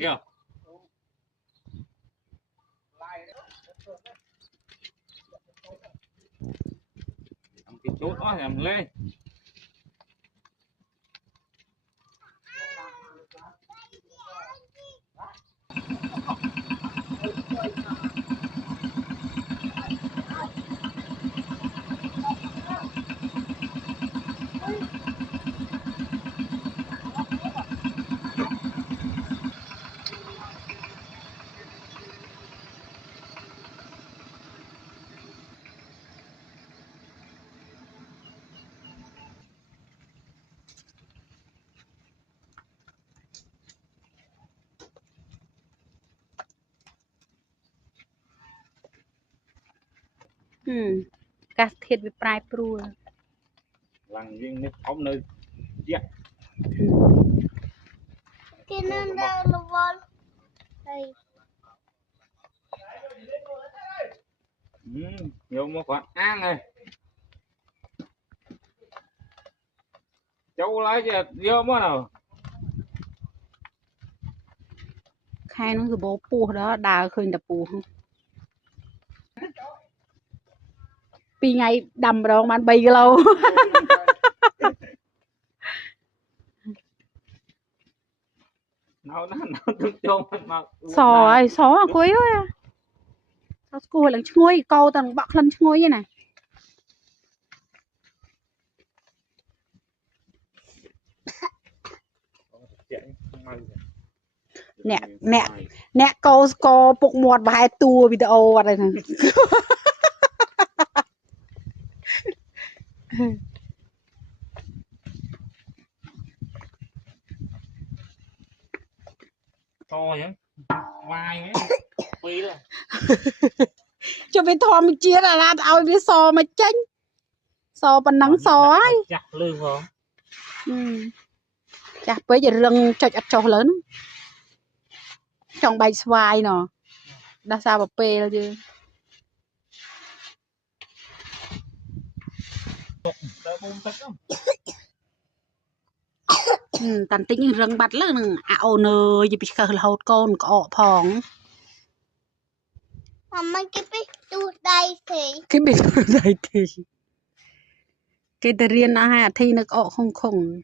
Hiểu. Cái chốt đó thì làm lên. Các thiết bị prai prua Lăng riêng nước ống nơi giết cái nên đâu là vol đây nhiều một khoản ăn này cháu lấy cho vô mất nào khai nó bố pu đó đào khơi đập pu pi ngày đầm rồi bạn bay lâu nó tung chôn mà sò ấy sò cuối ơi sao cô là chuối câu tầng bọc lần chuối như này nè câu co bụng mọt và hai tua video vào đây này to nhá vai mấy quý rồi cho biết thò mình chia là ao biết sò mà chanh sò bằng nắng sò ấy chặt lưng không chặt với giờ rừng cho chặt trâu lớn trong bay xoài nè đa sao bập pê chứ tàn tính rừng bạch lắm ảo nơ gì bị khờ hột con có phong mà cái biết tu đây thì cái biết đây thì cái tờ riêng nó hay thi nó có không không